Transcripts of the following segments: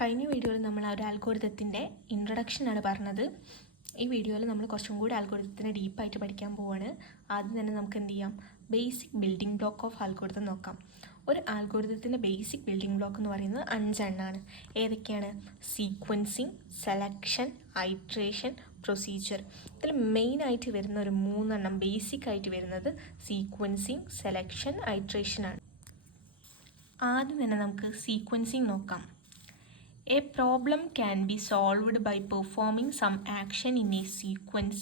കഴിഞ്ഞ വീഡിയോയിൽ നമ്മൾ ആ ഒരു ആൽഗോരിതത്തിൻ്റെ ഇൻട്രൊഡക്ഷനാണ് പറഞ്ഞത്. ഈ വീഡിയോയിൽ നമ്മൾ കുറച്ചും കൂടി ആൽഗോരിതത്തിനെ ഡീപ്പായിട്ട് പഠിക്കാൻ പോവുകയാണ്. ആദ്യം തന്നെ നമുക്ക് എന്ത് ചെയ്യാം, basic building block of algorithm നോക്കാം. ഒരു ആൽഗോരിതത്തിൻ്റെ ബേസിക് ബിൽഡിംഗ് ബ്ലോക്ക് എന്ന് പറയുന്നത് 5 എണ്ണമാണ്. ഏതൊക്കെയാണ്? Sequencing, selection, iteration, procedure. ഇതിൽ മെയിനായിട്ട് വരുന്ന ഒരു 3 എണ്ണം ബേസിക് ആയിട്ട് വരുന്നത് സീക്വൻസിങ്, സെലക്ഷൻ, ഐട്രേഷനാണ്. ആദ്യം തന്നെ നമുക്ക് സീക്വൻസിങ് നോക്കാം. A problem can be solved by performing some action in a sequence.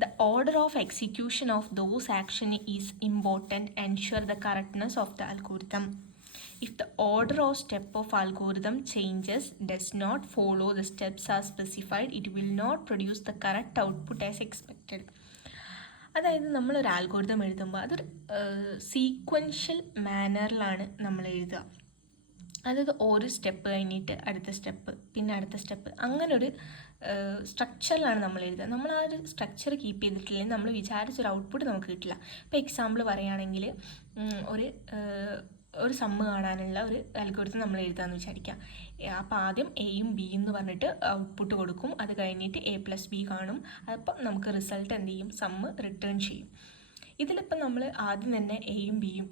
The order of execution of those actions is important to ensure the correctness of the algorithm. If the order or step of algorithm changes does not follow the steps as specified, it will not produce the correct output as expected. അതായത് നമ്മളൊരു algorithm എഴുതുമ്പോൾ അതൊരു sequential മാനറിലാണ് നമ്മൾ എഴുതുക. അതായത് ഓരോ step കഴിഞ്ഞിട്ട് അടുത്ത സ്റ്റെപ്പ്, പിന്നെ അടുത്ത സ്റ്റെപ്പ്, അങ്ങനെ ഒരു സ്ട്രക്ചറിലാണ് നമ്മൾ എഴുതുക. നമ്മൾ ആ ഒരു സ്ട്രക്ചർ കീപ്പ് ചെയ്തിട്ടില്ലെങ്കിൽ നമ്മൾ വിചാരിച്ചൊരു ഔട്ട്പുട്ട് നമുക്ക് കിട്ടില്ല. ഇപ്പോൾ എക്സാമ്പിൾ പറയുകയാണെങ്കിൽ ഒരു സമ്മ് കാണാനുള്ള ഒരു അൽഗോരിതം നമ്മൾ എഴുതാമെന്ന് വിചാരിക്കാം. അപ്പോൾ ആദ്യം എയും ബിയും എന്ന് പറഞ്ഞിട്ട് ഔട്ട്പുട്ട് കൊടുക്കും. അത് കഴിഞ്ഞിട്ട് A+B കാണും. അപ്പം നമുക്ക് റിസൾട്ട് എന്ത് ചെയ്യും? സമ്മ് റിട്ടേൺ ചെയ്യും. ഇതിലിപ്പം നമ്മൾ ആദ്യം തന്നെ എയും ബിയും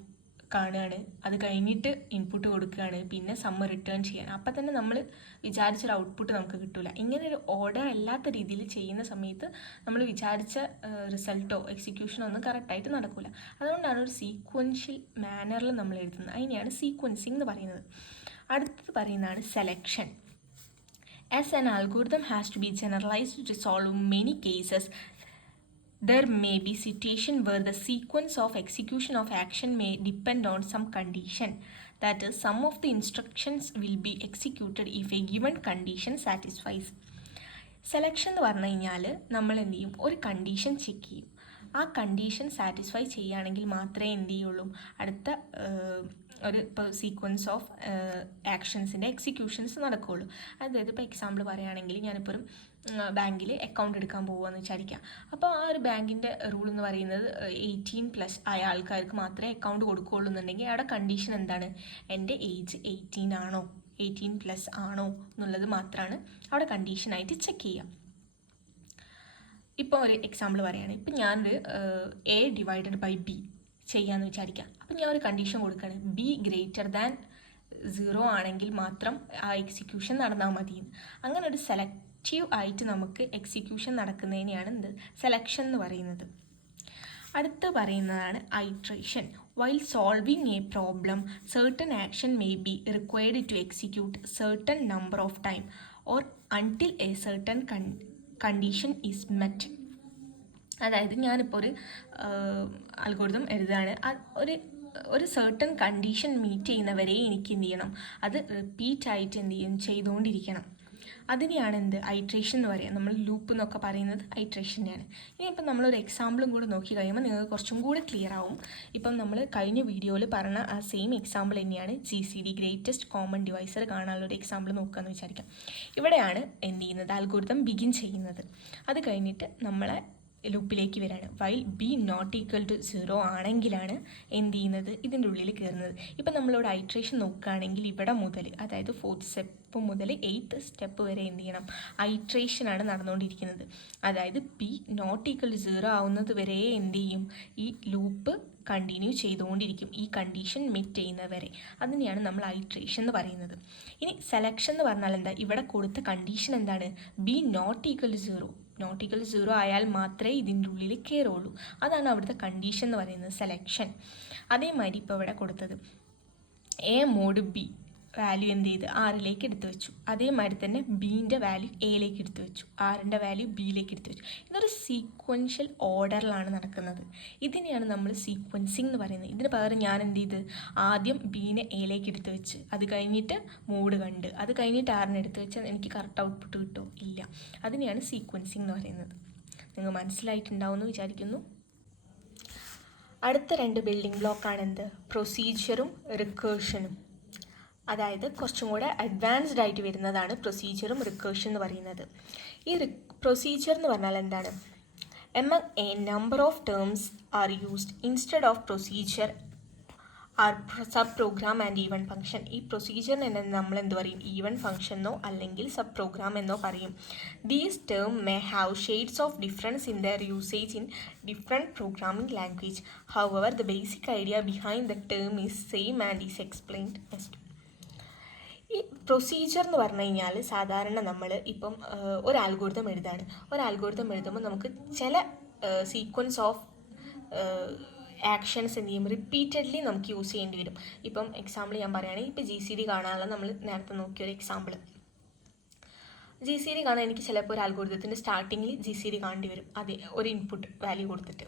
കാണുകയാണ്, അത് കഴിഞ്ഞിട്ട് ഇൻപുട്ട് കൊടുക്കുകയാണ്, പിന്നെ സമ്മ് റിട്ടേൺ ചെയ്യാൻ. അപ്പം തന്നെ നമ്മൾ വിചാരിച്ചൊരു ഔട്ട്പുട്ട് നമുക്ക് കിട്ടില്ല. ഇങ്ങനെ ഒരു ഓർഡർ അല്ലാത്ത രീതിയിൽ ചെയ്യുന്ന സമയത്ത് നമ്മൾ വിചാരിച്ച റിസൾട്ടോ എക്സിക്യൂഷനോ ഒന്നും കറക്റ്റായിട്ട് നടക്കില്ല. അതുകൊണ്ടാണ് ഒരു സീക്വൻഷ്യൽ മാനറിൽ നമ്മൾ എഴുതുന്നത്. അതിനെയാണ് സീക്വൻസിങ് എന്ന് പറയുന്നത്. അടുത്തത് പറയുന്നതാണ് selection. As an algorithm has to be generalized to solve many cases, there may be situation where the sequence of execution of action may depend on some condition. That is, some of the instructions will be executed if a given condition satisfies. Selection എന്ന് പറഞ്ഞു കഴിഞ്ഞാൽ നമ്മൾ എന്ത് ചെയ്യും? ഒരു condition check ചെയ്യും. ആ condition satisfy ചെയ്യുകയാണെങ്കിൽ മാത്രമേ എന്ത് ചെയ്യുള്ളൂ, അടുത്ത ഒരു ഇപ്പോൾ സീക്വൻസ് ഓഫ് ആക്ഷൻസിൻ്റെ എക്സിക്യൂഷൻസ് നടക്കുകയുള്ളൂ. അതായത് ഇപ്പോൾ എക്സാമ്പിൾ പറയുകയാണെങ്കിൽ ഞാനിപ്പോൾ ഒരു ബാങ്കിൽ അക്കൗണ്ട് എടുക്കാൻ പോകുകയെന്ന് വിചാരിക്കാം. അപ്പോൾ ആ ഒരു ബാങ്കിൻ്റെ റൂൾ എന്ന് പറയുന്നത് 18+ ആയ ആൾക്കാർക്ക് മാത്രമേ അക്കൗണ്ട് കൊടുക്കുകയുള്ളൂ എന്നുണ്ടെങ്കിൽ അവിടെ കണ്ടീഷൻ എന്താണ്? എൻ്റെ ഏജ് 18 ആണോ 18+ ആണോ എന്നുള്ളത് മാത്രമാണ് അവിടെ കണ്ടീഷനായിട്ട് ചെക്ക് ചെയ്യുക. ഇപ്പോൾ ഒരു എക്സാമ്പിൾ പറയുകയാണ്. ഇപ്പം ഞാനൊരു A/B ചെയ്യാമെന്ന് വിചാരിക്കാം. അപ്പം ഞാൻ ഒരു കണ്ടീഷൻ കൊടുക്കുകയാണ്, B>0 ആണെങ്കിൽ മാത്രം ആ എക്സിക്യൂഷൻ നടന്നാൽ മതി. അങ്ങനെ ഒരു സെലക്റ്റീവ് ആയിട്ട് നമുക്ക് എക്സിക്യൂഷൻ നടക്കുന്നതിനെയാണ് സെലക്ഷൻ എന്ന് പറയുന്നത്. അടുത്ത് പറയുന്നതാണ് iteration. While solving a problem, certain action may be required to execute certain number of time or until a certain condition is met. അതായത് ഞാനിപ്പോൾ ഒരു അൽഗോരിതം എഴുതുകയാണ്. ഒരു സർട്ടൺ കണ്ടീഷൻ മീറ്റ് ചെയ്യുന്നവരെ എനിക്ക് എന്ത് ചെയ്യണം? അത് റിപ്പീറ്റായിട്ട് എന്ത് ചെയ്യും? ചെയ്തുകൊണ്ടിരിക്കണം. അതിനെയാണ് ഐട്രേഷൻ എന്ന് പറയുക. നമ്മൾ ലൂപ്പ് എന്നൊക്കെ പറയുന്നത് ഐട്രേഷനെയാണ്. ഇനിയിപ്പം നമ്മളൊരു എക്സാമ്പിളും കൂടെ നോക്കി കഴിയുമ്പോൾ നിങ്ങൾക്ക് കുറച്ചും കൂടെ ക്ലിയർ ആവും. ഇപ്പം നമ്മൾ കഴിഞ്ഞ വീഡിയോയിൽ പറഞ്ഞ ആ സെയിം എക്സാമ്പിൾ തന്നെയാണ് GCD, ഗ്രേറ്റസ്റ്റ് കോമൺ ഡിവൈസർ കാണാനുള്ളൊരു എക്സാമ്പിൾ നോക്കുകയെന്ന് വിചാരിക്കാം. ഇവിടെയാണ് എന്ത് ചെയ്യുന്നത്? അൽഗോരിതം ബിഗിൻ ചെയ്യുന്നത്. അത് കഴിഞ്ഞിട്ട് നമ്മളെ ലൂപ്പിലേക്ക് വരികയാണ്. വൈൽ B=0 ആണെങ്കിലാണ് എന്ത് ചെയ്യുന്നത്? ഇതിൻ്റെ ഉള്ളിൽ കയറുന്നത്. ഇപ്പം നമ്മളോട് ഐട്രേഷൻ നോക്കുകയാണെങ്കിൽ ഇവിടെ മുതൽ, അതായത് 4th സ്റ്റെപ്പ് മുതൽ 8th സ്റ്റെപ്പ് വരെ എന്ത് ചെയ്യണം? ഐട്രേഷനാണ് നടന്നുകൊണ്ടിരിക്കുന്നത്. അതായത് B=0 ആവുന്നത് വരെ എന്ത് ചെയ്യും? ഈ ലൂപ്പ് കണ്ടിന്യൂ ചെയ്തുകൊണ്ടിരിക്കും, ഈ കണ്ടീഷൻ മീറ്റ് ചെയ്യുന്നവരെ. അതിനെയാണ് നമ്മൾ ഐട്രേഷൻ എന്ന് പറയുന്നത്. ഇനി സെലക്ഷൻ എന്ന് പറഞ്ഞാൽ എന്താ? ഇവിടെ കൊടുത്ത കണ്ടീഷൻ എന്താണ്? B=0 ആയാൽ മാത്രമേ ഇതിൻ്റെ ഉള്ളിൽ കയറുള്ളൂ. അതാണ് അവിടുത്തെ കണ്ടീഷൻ എന്ന് പറയുന്നത്, സെലക്ഷൻ. അതേമാതിരി ഇപ്പോൾ ഇവിടെ കൊടുത്തത് A/B വാല്യൂ എന്ത് ചെയ്ത് ആറിലേക്ക് എടുത്തു വെച്ചു. അതേമാതിരി തന്നെ ബീൻ്റെ വാല്യൂ എയിലേക്ക് എടുത്തു വെച്ചു, ആറിൻ്റെ വാല്യൂ ബിയിലേക്ക് എടുത്തു വെച്ചു. ഇതൊരു സീക്വൻഷ്യൽ ഓർഡറിലാണ് നടക്കുന്നത്. ഇതിനെയാണ് നമ്മൾ സീക്വൻസിങ് എന്ന് പറയുന്നത്. ഇതിന് പകരം ഞാൻ എന്ത് ചെയ്ത് ആദ്യം ബീനെ എയിലേക്ക് എടുത്തു വെച്ച്, അത് കഴിഞ്ഞിട്ട് മോഡ് കണ്ട്, അത് കഴിഞ്ഞിട്ട് ആറിനെ എടുത്തു വെച്ചാൽ എനിക്ക് കറക്റ്റ് ഔട്ട്പുട്ട് കിട്ടുമോ? ഇല്ല. അതിനെയാണ് സീക്വൻസിങ് എന്ന് പറയുന്നത്. നിങ്ങൾ മനസ്സിലായിട്ടുണ്ടാവുമെന്ന് വിചാരിക്കുന്നു. അടുത്ത 2 ബിൽഡിംഗ് ബ്ലോക്കാണ് എന്ത്? പ്രൊസീജിയറും റിക്കേർഷനും. അതായത് കുറച്ചും കൂടെ അഡ്വാൻസ്ഡ് ആയിട്ട് വരുന്നതാണ് പ്രൊസീജിയറും റിക്കേർഷൻ എന്ന് പറയുന്നത്. ഈ പ്രൊസീജിയർ എന്ന് പറഞ്ഞാൽ എന്താണ്? Among a number of terms are used instead of procedure or sub program and even function. ഈ പ്രൊസീജിയറിനെ നമ്മൾ എന്ത് പറയും? ഈവൻ ഫംഗ്ഷൻ എന്നോ അല്ലെങ്കിൽ സബ് പ്രോഗ്രാം എന്നോ പറയും. These term may have shades of difference in there usage in different programming language. However the basic idea behind the term is same and is explained next. ഈ procedure എന്ന് പറഞ്ഞു കഴിഞ്ഞാൽ സാധാരണ നമ്മൾ ഇപ്പം ഒരു ആൽഗോരിതം എഴുതാണ്. ഒരു ആൽഗോരിതം എഴുതുമ്പോൾ നമുക്ക് ചില സീക്വൻസ് ഓഫ് ആക്ഷൻസ് എന്ത് ചെയ്യും? റിപ്പീറ്റഡ്ലി നമുക്ക് യൂസ് ചെയ്യേണ്ടി വരും. ഇപ്പം എക്സാമ്പിൾ ഞാൻ പറയുകയാണെങ്കിൽ ഇപ്പോൾ GCD കാണാനുള്ള നമ്മൾ നേരത്തെ നോക്കിയൊരു എക്സാമ്പിൾ. GCD കാണാൻ എനിക്ക് ചിലപ്പോൾ ഒരു ആൽഗോരിതത്തിൻ്റെ സ്റ്റാർട്ടിങ്ങിൽ GCD കാണേണ്ടി വരും, അതെ, ഒരു ഇൻപുട്ട് വാല്യൂ കൊടുത്തിട്ട്.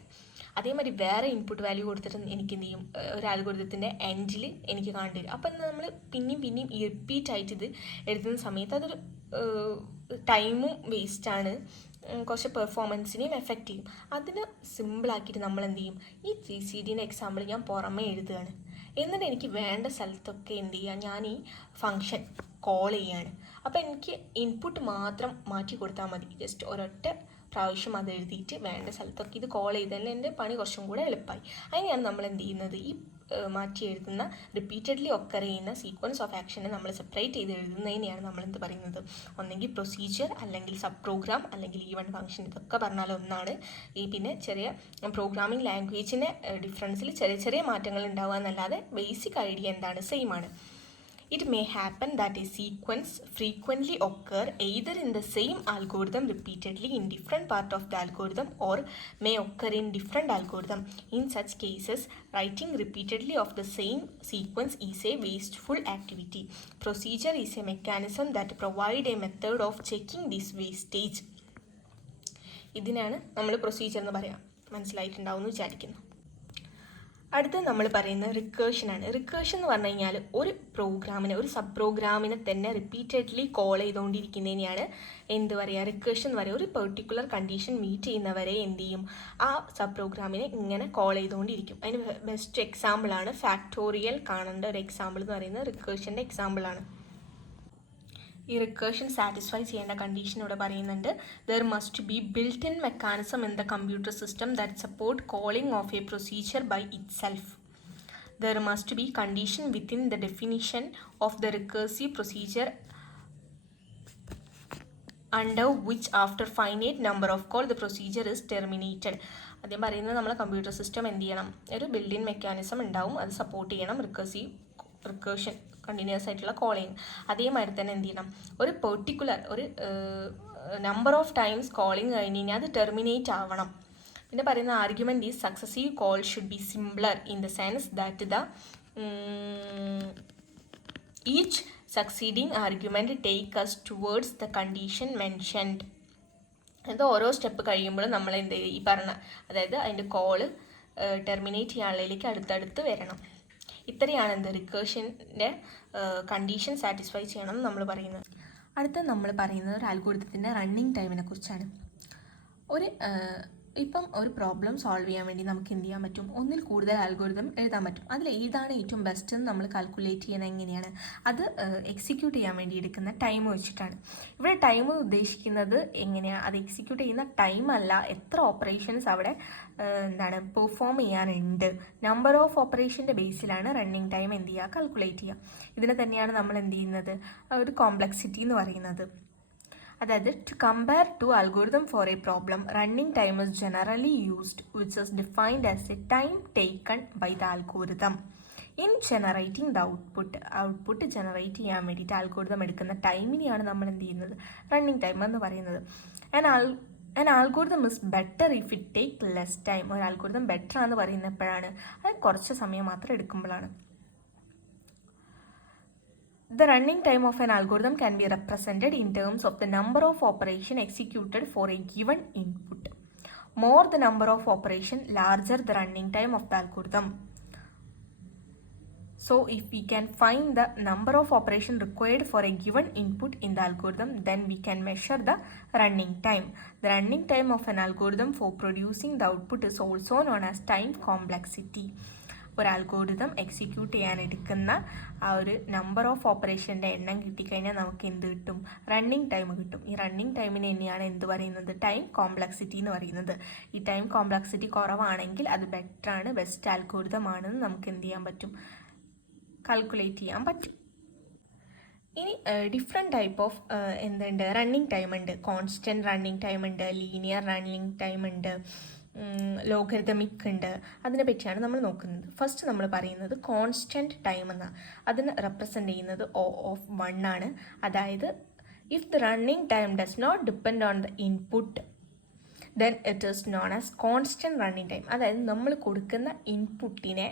അതേമാതിരി വേറെ ഇൻപുട്ട് വാല്യൂ കൊടുത്തിട്ട് എനിക്ക് എന്ത് ചെയ്യും? ഒരു ആൽഗോരിതത്തിൻ്റെ എൻഡിൽ എനിക്ക് കാണേണ്ടി വരും. അപ്പം നമ്മൾ പിന്നെയും ഈ റിപ്പീറ്റ് ആയിട്ട് ഇത് എഴുതുന്ന സമയത്ത് അതൊരു ടൈമും വേസ്റ്റാണ്, കുറച്ച് പെർഫോമൻസിനെയും എഫക്റ്റ് ചെയ്യും. അതിന് സിമ്പിളാക്കിയിട്ട് നമ്മൾ എന്ത് ചെയ്യും? ഈ GCDൻ്റെ എക്സാമ്പിൾ ഞാൻ പുറമേ എഴുതുകയാണ്. എന്നിട്ട് എനിക്ക് വേണ്ട സ്ഥലത്തൊക്കെ എന്ത് ചെയ്യുക? ഞാൻ ഈ ഫംഗ്ഷൻ കോൾ ചെയ്യുകയാണ്. അപ്പോൾ എനിക്ക് ഇൻപുട്ട് മാത്രം മാറ്റി കൊടുത്താൽ മതി. ജസ്റ്റ് ഒരൊറ്റ പ്രാവശ്യം അത് എഴുതിയിട്ട് വേണ്ട സ്ഥലത്തൊക്കെ ഇത് കോൾ ചെയ്താൽ എൻ്റെ പണി കുറച്ചും കൂടെ എളുപ്പമായി. അതിനെയാണ് നമ്മൾ എന്ത് ചെയ്യുന്നത്? ഈ മാറ്റി എഴുതുന്ന റിപ്പീറ്റഡ്ലി ഒക്കർ ചെയ്യുന്ന സീക്വൻസ് ഓഫ് ആക്ഷനെ നമ്മൾ സെപ്പറേറ്റ് ചെയ്ത് എഴുതുന്നതിനെയാണ് നമ്മൾ എന്ത് പറയുന്നത്? ഒന്നെങ്കിൽ പ്രൊസീജിയർ, അല്ലെങ്കിൽ സബ് പ്രോഗ്രാം, അല്ലെങ്കിൽ ഈവൻ ഫംഗ്ഷൻ. ഇതൊക്കെ പറഞ്ഞാൽ ഒന്നാണ്. ഈ പിന്നെ ചെറിയ പ്രോഗ്രാമിംഗ് ലാംഗ്വേജിൻ്റെ ഡിഫറൻസിൽ ചെറിയ മാറ്റങ്ങൾ ഉണ്ടാവുക എന്നല്ലാതെ ബേസിക് ഐഡിയ എന്താണ്? സെയിം ആണ്. It may happen that a sequence frequently occur either in the same algorithm repeatedly in different part of the algorithm or may occur in different algorithm. In such cases, writing repeatedly of the same sequence is a wasteful activity. Procedure is a mechanism that provide a method of checking this wastage. ഇതിനാണ് നമ്മൾ procedure എന്ന് പറയാം. മനസ്സിലായിട്ടുണ്ടാവും എന്ന് വിചാരിക്കുന്നു. അടുത്ത നമ്മൾ പറയുന്നത് റിക്കേഷനാണ്. റിക്കേഷൻ എന്ന് പറഞ്ഞു കഴിഞ്ഞാൽ ഒരു പ്രോഗ്രാമിനെ, ഒരു സബ് പ്രോഗ്രാമിനെ തന്നെ റിപ്പീറ്റഡ്ലി കോൾ ചെയ്തുകൊണ്ടിരിക്കുന്നതിനെയാണ് എന്ത് പറയുക? റിക്കേഷൻ എന്ന് പറയുക. ഒരു പെർട്ടിക്കുലർ കണ്ടീഷൻ മീറ്റ് ചെയ്യുന്നവരെ എന്ത് ചെയ്യും? ആ സബ് പ്രോഗ്രാമിനെ ഇങ്ങനെ കോൾ ചെയ്തുകൊണ്ടിരിക്കും. അതിന് ബെസ്റ്റ് എക്സാമ്പിളാണ് ഫാക്ടോറിയൽ കാണേണ്ട ഒരു എക്സാമ്പിൾ എന്ന് പറയുന്നത് റിക്കേഷൻ്റെ എക്സാമ്പിളാണ്. ഈ റിക്കേഷൻ സാറ്റിസ്ഫൈ ചെയ്യേണ്ട കണ്ടീഷൻ ഇവിടെ പറയുന്നുണ്ട്. There must be built in mechanism in the computer system that support calling of a procedure by itself. There must be condition within the definition of the recursive procedure under which after finite number of call the procedure is terminated. ആദ്യം പറയുന്നത് നമ്മളെ computer system എന്ത് ചെയ്യണം? ഒരു build in mechanism ഉണ്ടാവും, അത് support ചെയ്യണം recursion continuous ആയിട്ടുള്ള കോളിങ്. അതേമാതിരി തന്നെ എന്ത് ചെയ്യണം? ഒരു പെർട്ടിക്കുലർ ഒരു നമ്പർ ഓഫ് ടൈംസ് കോളിങ് കഴിഞ്ഞ് കഴിഞ്ഞാൽ അത് ടെർമിനേറ്റ് ആവണം. പിന്നെ പറയുന്ന argument is successive call should be simpler in the sense that the each succeeding argument take us towards the condition mentioned. അത് ഓരോ സ്റ്റെപ്പ് കഴിയുമ്പോഴും നമ്മൾ എന്ത് ചെയ്യും? ഈ പറഞ്ഞ, അതായത് അതിൻ്റെ കോള് ടെർമിനേറ്റ് ചെയ്യാനുള്ളതിലേക്ക് അടുത്തടുത്ത് വരണം. ഇത്രയാണ് എന്ത് റിക്കേഷൻ്റെ കണ്ടീഷൻ സാറ്റിസ്ഫൈ ചെയ്യണം എന്ന് നമ്മൾ പറയുന്നത്. അടുത്ത നമ്മൾ പറയുന്നത് ഒരു അൽഗോരിതത്തിൻ്റെ റണ്ണിങ് ടൈമിനെ കുറിച്ചാണ്. ഇപ്പം ഒരു പ്രോബ്ലം സോൾവ് ചെയ്യാൻ വേണ്ടി നമുക്ക് എന്ത് ചെയ്യാൻ പറ്റും? ഒന്നിൽ കൂടുതൽ അൽഗോരിതം എഴുതാൻ പറ്റും. അതിൽ ഏതാണ് ഏറ്റവും ബെസ്റ്റ് എന്ന് നമ്മൾ കാൽക്കുലേറ്റ് ചെയ്യുന്നത് എങ്ങനെയാണ്? അത് എക്സിക്യൂട്ട് ചെയ്യാൻ വേണ്ടി എടുക്കുന്ന ടൈം വെച്ചിട്ടാണ്. ഇവിടെ ടൈം ഉദ്ദേശിക്കുന്നത് എങ്ങനെയാണ്? അത് എക്സിക്യൂട്ട് ചെയ്യുന്ന ടൈം അല്ല, എത്ര ഓപ്പറേഷൻസ് അവിടെ പെർഫോം ചെയ്യാനുണ്ട്. നമ്പർ ഓഫ് ഓപ്പറേഷൻ്റെ ബേസിലാണ് റണ്ണിങ് ടൈം എന്ത് ചെയ്യുക? കാൽക്കുലേറ്റ് ചെയ്യുക. ഇതിനെ തന്നെയാണ് നമ്മൾ എന്ത് ചെയ്യുന്നത്? ഒരു കോംപ്ലക്സിറ്റി എന്ന് പറയുന്നത്. അതായത് to compare two algorithm for a problem, running time is generally used which is defined as a time taken by the algorithm in generating the output generate ചെയ്യാൻ വേണ്ടിയിട്ട് അൽഗോരിതം എടുക്കുന്ന ടൈമിനെയാണ് നമ്മൾ എന്ത് ചെയ്യുന്നത്? റണ്ണിങ് ടൈം എന്ന് പറയുന്നത്. An algorithm is better if it take less time. ഒരു algorithm better ആണെന്ന് പറയുന്നത് എപ്പോഴാണ്? അത് കുറച്ച് സമയം മാത്രം എടുക്കുമ്പോഴാണ്. The running time of an algorithm can be represented in terms of the number of operations executed for a given input. More the number of operations, larger the running time of the algorithm. So if we can find the number of operations required for a given input in the algorithm, then we can measure the running time. The running time of an algorithm for producing the output is also known as time complexity. ഒരു algorithm execute ചെയ്യാൻ എടുക്കുന്ന ആ ഒരു number of ഓപ്പറേഷൻ്റെ എണ്ണം കിട്ടിക്കഴിഞ്ഞാൽ നമുക്ക് എന്ത് കിട്ടും? റണ്ണിങ് ടൈം കിട്ടും. ഈ റണ്ണിങ് ടൈമിന് തന്നെയാണ് എന്ത് പറയുന്നത്? ടൈം കോംപ്ലക്സിറ്റി എന്ന് പറയുന്നത്. ഈ ടൈം കോംപ്ലക്സിറ്റി കുറവാണെങ്കിൽ അത് ബെറ്ററാണ്, ബെസ്റ്റ് അൽഗോരിതം ആണെന്ന് നമുക്ക് എന്ത് ചെയ്യാൻ പറ്റും? കാൽക്കുലേറ്റ് ചെയ്യാൻ പറ്റും. ഇനി ഡിഫറെൻറ്റ് ടൈപ്പ് ഓഫ് എന്തുണ്ട്? റണ്ണിങ് ടൈം ഉണ്ട്. കോൺസ്റ്റൻറ്റ് റണ്ണിങ് ടൈം ഉണ്ട്, ലീനിയർ റണ്ണിങ് ടൈം ഉണ്ട്, ലോഗരിതമിക് ഉണ്ട്. അതിനെ പറ്റിയാണ് നമ്മൾ നോക്കുന്നത്. ഫസ്റ്റ് നമ്മൾ പറയുന്നത് കോൺസ്റ്റൻറ്റ് ടൈം എന്നാണ്. അതിന് റെപ്രസെൻ്റ് ചെയ്യുന്നത് O(1) ആണ്. അതായത് if the running time does not depend on the input then it is known as constant running time. അതായത് നമ്മൾ കൊടുക്കുന്ന ഇൻപുട്ടിനെ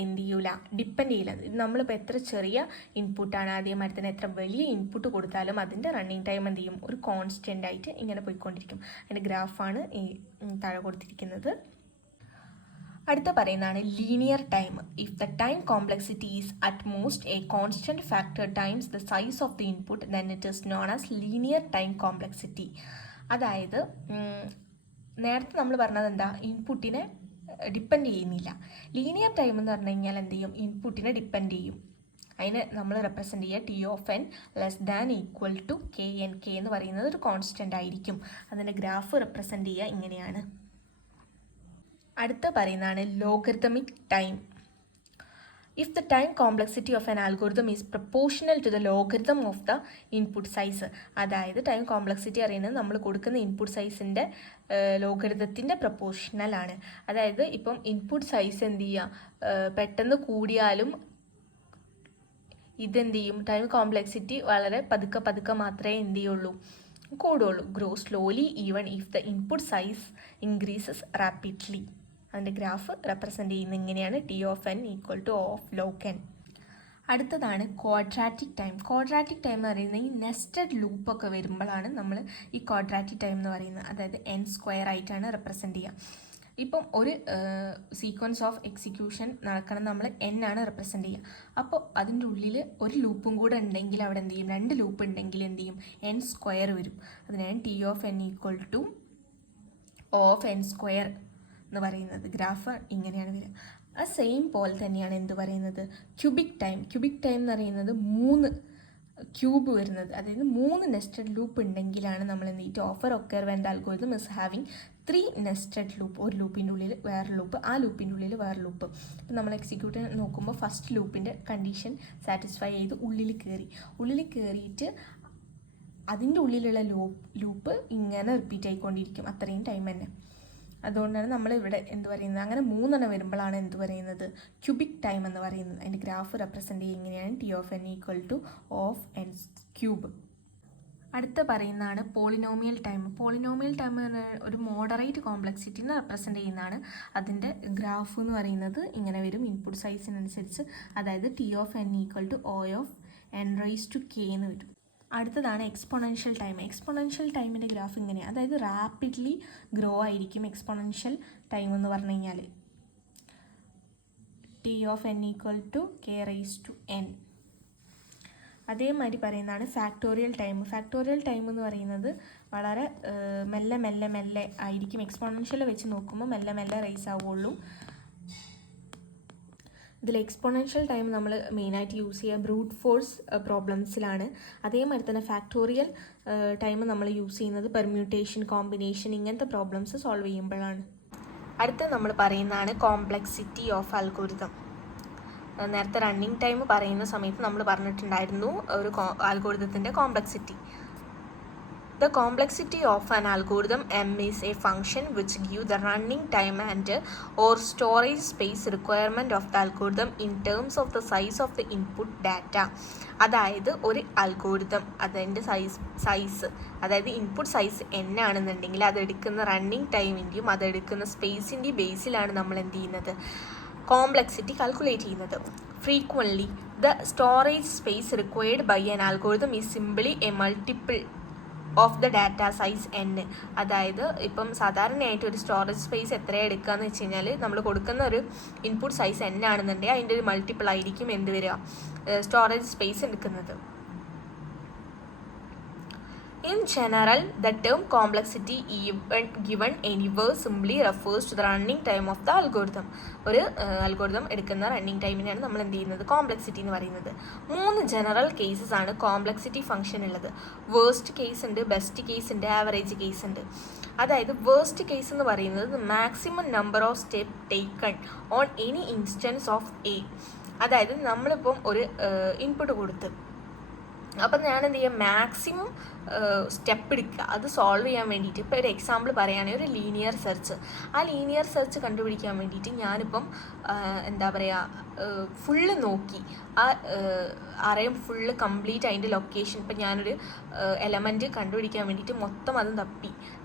എന്ത് ചെയ്യൂല, ഡിപ്പെൻഡ് ചെയ്യില്ല. ഇത് നമ്മളിപ്പോൾ എത്ര ചെറിയ ഇൻപുട്ടാണ് ആദ്യമായിട്ട് തന്നെ എത്ര വലിയ ഇൻപുട്ട് കൊടുത്താലും അതിൻ്റെ റണ്ണിങ് ടൈം എന്ത് ചെയ്യും? ഒരു കോൺസ്റ്റൻ്റ് ആയിട്ട് ഇങ്ങനെ പോയിക്കൊണ്ടിരിക്കും. അതിൻ്റെ ഗ്രാഫാണ് ഈ താഴെ കൊടുത്തിരിക്കുന്നത്. അടുത്ത പറയുന്നതാണ് linear time. If the time complexity is at most A constant factor times the size of the input then it is known as linear time complexity. അതായത് നേരത്തെ നമ്മൾ പറഞ്ഞത് എന്താ? ഇൻപുട്ടിനെ ഡിപ്പെൻഡ് ചെയ്യുന്നില്ല. ലീനിയർ ടൈം എന്ന് പറഞ്ഞു കഴിഞ്ഞാൽ എന്ത് ചെയ്യും? ഇൻപുട്ടിനെ ഡിപ്പെൻഡ് ചെയ്യും. അതിന് നമ്മൾ റെപ്രസെൻ്റ് ചെയ്യുക T(n)< Kn. K എന്ന് പറയുന്നത് ഒരു കോൺസ്റ്റൻ്റ് ആയിരിക്കും. അതിൻ്റെ ഗ്രാഫ് റെപ്രസെൻ്റ് ചെയ്യുക ഇങ്ങനെയാണ്. അടുത്ത പറയുന്നതാണ് logarithmic time. If the time complexity of an algorithm is proportional to the logarithm of the input size, അതായത് ടൈം കോംപ്ലക്സിറ്റി അറിയുന്നത് നമ്മൾ കൊടുക്കുന്ന ഇൻപുട്ട് സൈസിൻ്റെ ലോഗരിതത്തിൻ്റെ പ്രൊപ്പോർഷണൽ ആണ്. അതായത് ഇപ്പം ഇൻപുട്ട് സൈസ് എന്ത് ചെയ്യുക, പെട്ടെന്ന് കൂടിയാലും ഇതെന്ത് ചെയ്യും? ടൈം കോംപ്ലക്സിറ്റി വളരെ പതുക്കെ മാത്രമേ എന്ത് ചെയ്യുള്ളൂ? കൂടുള്ളൂ. Grow slowly even if the input size increases rapidly. അതിൻ്റെ ഗ്രാഫ് റെപ്രസെൻ്റ് ചെയ്യുന്നത് ഇങ്ങനെയാണ് T(n)=O(log(n). അടുത്തതാണ് ക്വാഡ്രാറ്റിക് ടൈം. ക്വാഡ്രാറ്റിക് ടൈം എന്ന് പറയുന്നത് ഈ നെസ്റ്റഡ് ലൂപ്പൊക്കെ വരുമ്പോഴാണ് നമ്മൾ ഈ ക്വാഡ്രാറ്റിക് ടൈം എന്ന് പറയുന്നത്. അതായത് n² ആയിട്ടാണ് റെപ്രസെൻ്റ് ചെയ്യുക. ഇപ്പം ഒരു സീക്വൻസ് ഓഫ് എക്സിക്യൂഷൻ നടക്കണം, നമ്മൾ n ആണ് റെപ്രസെൻ്റ് ചെയ്യുക. അപ്പോൾ അതിൻ്റെ ഉള്ളിൽ ഒരു ലൂപ്പും കൂടെ ഉണ്ടെങ്കിൽ അവിടെ എന്ത് ചെയ്യും? 2 ലൂപ്പ് ഉണ്ടെങ്കിൽ എന്ത് ചെയ്യും? n² വരും. അതിനാണ് T(n)=O(n²) എന്ന് പറയുന്നത്. ഗ്രാഫ് ഇങ്ങനെയാണ് വരിക. ആ സെയിം പോലെ തന്നെയാണ് എന്ത് പറയുന്നത്? Cubic time. ക്യൂബിക് ടൈം എന്ന് പറയുന്നത് 3 ക്യൂബ് വരുന്നത്. അതായത് 3 നെസ്റ്റഡ് ലൂപ്പ് ഉണ്ടെങ്കിലാണ് നമ്മൾ എന്ത് ചെയ്യും? Offer occur when the algorithm is having 3 nested loop. ഒരു ലൂപ്പിൻ്റെ ഉള്ളിൽ വേറെ ലൂപ്പ്, ആ ലൂപ്പിൻ്റെ ഉള്ളിൽ വേറെ ലൂപ്പ്. ഇപ്പം നമ്മൾ എക്സിക്യൂട്ട് നോക്കുമ്പോൾ ഫസ്റ്റ് ലൂപ്പിൻ്റെ കണ്ടീഷൻ സാറ്റിസ്ഫൈ ചെയ്ത് ഉള്ളിൽ കയറിയിട്ട് അതിൻ്റെ ഉള്ളിലുള്ള ലൂപ്പ് ഇങ്ങനെ റിപ്പീറ്റ് ആയിക്കൊണ്ടിരിക്കും അത്രയും ടൈം തന്നെ. അതുകൊണ്ടാണ് നമ്മൾ ഇവിടെ എന്ത് പറയുന്നത്? അങ്ങനെ 3 വരുമ്പോഴാണ് എന്ത് പറയുന്നത്? ക്യൂബിക് ടൈം എന്ന് പറയുന്നത്. അതിൻ്റെ ഗ്രാഫ് റെപ്രസെൻ്റ് ചെയ്യുക ഇങ്ങനെയാണ് T(n)=(n³). അടുത്ത പറയുന്നതാണ് പോളിനോമിയൽ ടൈം. പോളിനോമിയൽ ടൈം ഒരു മോഡറേറ്റ് കോംപ്ലക്സിറ്റിനെ റെപ്രസെൻ്റ് ചെയ്യുന്നതാണ്. അതിൻ്റെ ഗ്രാഫ് എന്ന് പറയുന്നത് ഇങ്ങനെ വരും ഇൻപുട്ട് സൈസിനനുസരിച്ച്. അതായത് T(n)=O(n⁻k) എന്ന് വരും. അടുത്തതാണ് എക്സ്പോണൻഷ്യൽ ടൈം. എക്സ്പോണൻഷ്യൽ ടൈമിൻ്റെ ഗ്രാഫ് ഇങ്ങനെയാണ്. അതായത് റാപ്പിഡ്ലി ഗ്രോ ആയിരിക്കും എക്സ്പോണൻഷ്യൽ ടൈം എന്ന് പറഞ്ഞു കഴിഞ്ഞാൽ. T(n)=k⁻n. അതേമാതിരി പറയുന്നതാണ് ഫാക്ടോറിയൽ ടൈം. ഫാക്ടോറിയൽ ടൈം എന്ന് പറയുന്നത് വളരെ മെല്ലെ ആയിരിക്കും. എക്സ്പോണൻഷ്യൽ വെച്ച് നോക്കുമ്പോൾ മെല്ലെ റൈസ് ആവുള്ളൂ. ഇതിൽ എക്സ്പോണൻഷ്യൽ ടൈം നമ്മൾ മെയിനായിട്ട് യൂസ് ചെയ്യുക ബ്രൂട്ട് ഫോഴ്സ് പ്രോബ്ലംസിലാണ്. അതേമാതിരി തന്നെ ഫാക്ടോറിയൽ ടൈം നമ്മൾ യൂസ് ചെയ്യുന്നത് പെർമ്യൂട്ടേഷൻ, കോമ്പിനേഷൻ ഇങ്ങനത്തെ പ്രോബ്ലംസ് സോൾവ് ചെയ്യുമ്പോഴാണ്. അടുത്ത നമ്മൾ പറയുന്നതാണ് കോംപ്ലക്സിറ്റി ഓഫ് അൽഗോരിതം. നേരത്തെ റണ്ണിങ് ടൈം പറയുന്ന സമയത്ത് നമ്മൾ പറഞ്ഞിട്ടുണ്ടായിരുന്നു ഒരു അൽഗോരിതത്തിൻ്റെ complexity. The complexity of an algorithm M is a function which gives the running time and or storage space requirement of the algorithm in terms of the size of the input data. അതായത് ഒരു algorithm അതിൻ്റെ size അതായത് input size n ആണെന്നുണ്ടെങ്കിൽ അതെടുക്കുന്ന running ടൈമിൻ്റെയും അതെടുക്കുന്ന സ്പേസിൻ്റെയും ബേസിലാണ് നമ്മൾ എന്ത് ചെയ്യുന്നത്? Complexity calculate ചെയ്യുന്നത്. Frequently, the storage space required by an algorithm is simply a multiple of the data size n. അതായത് ഇപ്പം സാധാരണയായിട്ട് ഒരു സ്റ്റോറേജ് സ്പേസ് എത്രയാണ് എടുക്കുകയെന്ന് വെച്ച് കഴിഞ്ഞാൽ നമ്മൾ കൊടുക്കുന്ന ഒരു ഇൻപുട്ട് സൈസ് n ആണെന്നുണ്ടെങ്കിൽ അതിൻ്റെ ഒരു മൾട്ടിപ്പിൾ ആയിരിക്കും എന്ത് വരിക? സ്റ്റോറേജ് സ്പേസ് എടുക്കുന്നത്. In general, the term complexity even given anywhere simply refers to the running time of the algorithm. ഒരു അൽഗോരിതം എടുക്കുന്ന റണ്ണിങ് ടൈമിനാണ് നമ്മൾ എന്ത് ചെയ്യുന്നത്, കോംപ്ലക്സിറ്റി എന്ന് പറയുന്നത്. 3 ജനറൽ കേസസ് ആണ് കോംപ്ലക്സിറ്റി ഫംഗ്ഷൻ ഉള്ളത്. വേഴ്സ്റ്റ് കേസ് ഉണ്ട്, ബെസ്റ്റ് കേസ് ഉണ്ട്, ആവറേജ് കേസ് ഉണ്ട്. അതായത് വേഴ്സ്റ്റ് കേസ് എന്ന് പറയുന്നത് maximum number of step taken on any instance of A. അതായത് നമ്മളിപ്പം ഒരു ഇൻപുട്ട് കൊടുത്ത് അപ്പം ഞാൻ എന്ത് ചെയ്യുക, മാക്സിമം സ്റ്റെപ്പ് എടുക്കുക അത് സോൾവ് ചെയ്യാൻ വേണ്ടിയിട്ട്. ഇപ്പോൾ ഒരു എക്സാമ്പിൾ പറയുകയാണെങ്കിൽ ഒരു ലീനിയർ സെർച്ച്, ആ ലീനിയർ സെർച്ച് കണ്ടുപിടിക്കാൻ വേണ്ടിയിട്ട് ഞാനിപ്പം എന്താ പറയുക ഫുള്ള് നോക്കി, ആ അറയും ഫുള്ള് കംപ്ലീറ്റ് അതിൻ്റെ ലൊക്കേഷൻ, ഇപ്പം ഞാനൊരു എലമെൻറ്റ് കണ്ടുപിടിക്കാൻ വേണ്ടിയിട്ട് മൊത്തം അത്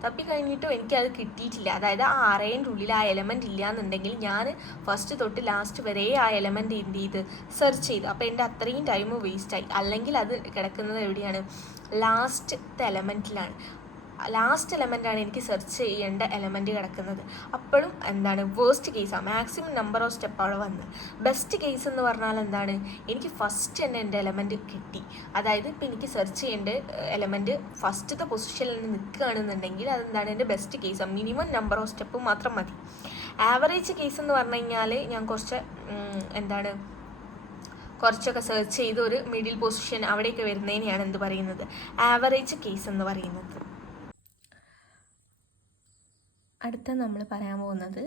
തപ്പി കഴിഞ്ഞിട്ടും എനിക്കത് കിട്ടിയിട്ടില്ല. അതായത് ആ അറേൻ്റെ ഉള്ളിൽ ആ എലമെൻറ്റ് ഇല്ല എന്നുണ്ടെങ്കിൽ ഞാൻ ഫസ്റ്റ് തൊട്ട് ലാസ്റ്റ് വരെ ആ എലമെൻറ്റ് എന്ത് ചെയ്ത് സെർച്ച് ചെയ്ത്, അപ്പോൾ എൻ്റെ അത്രയും ടൈം വേസ്റ്റായി. അല്ലെങ്കിൽ അത് കിടക്കുന്നത് എവിടെയാണ്, ലാസ്റ്റത്തെ എലമെൻറ്റിലാണ്. ലാസ്റ്റ് എലമെൻ്റാണ് എനിക്ക് സെർച്ച് ചെയ്യേണ്ട എലമെൻറ്റ് കിടക്കുന്നത്. അപ്പോഴും എന്താണ്, വേഴ്സ്റ്റ് കേസാണ്, മാക്സിമം നമ്പർ ഓഫ് സ്റ്റെപ്പ് അവിടെ വന്ന്. ബെസ്റ്റ് കേസ് എന്ന് പറഞ്ഞാൽ എന്താണ്, എനിക്ക് ഫസ്റ്റ് തന്നെ എൻ്റെ എലമെൻറ്റ് കിട്ടി. അതായത് ഇപ്പം എനിക്ക് സെർച്ച് ചെയ്യേണ്ട എലമെൻറ്റ് ഫസ്റ്റത്തെ പൊസിഷനിൽ നിന്ന് നിൽക്കുകയാണെന്നുണ്ടെങ്കിൽ അതെന്താണ് എൻ്റെ ബെസ്റ്റ് കേസാണ്, മിനിമം നമ്പർ ഓഫ് സ്റ്റെപ്പ് മാത്രം മതി. ആവറേജ് കേസ് എന്ന് പറഞ്ഞു കഴിഞ്ഞാൽ ഞാൻ കുറച്ചൊക്കെ സെർച്ച് ചെയ്ത് ഒരു മിഡിൽ പൊസിഷൻ അവിടെയൊക്കെ വരുന്നതിനെയാണ് എന്ത് പറയുന്നത്, ആവറേജ് കേസ് എന്ന് പറയുന്നത്. അടുത്ത നമ്മൾ പറയാൻ പോകുന്നത്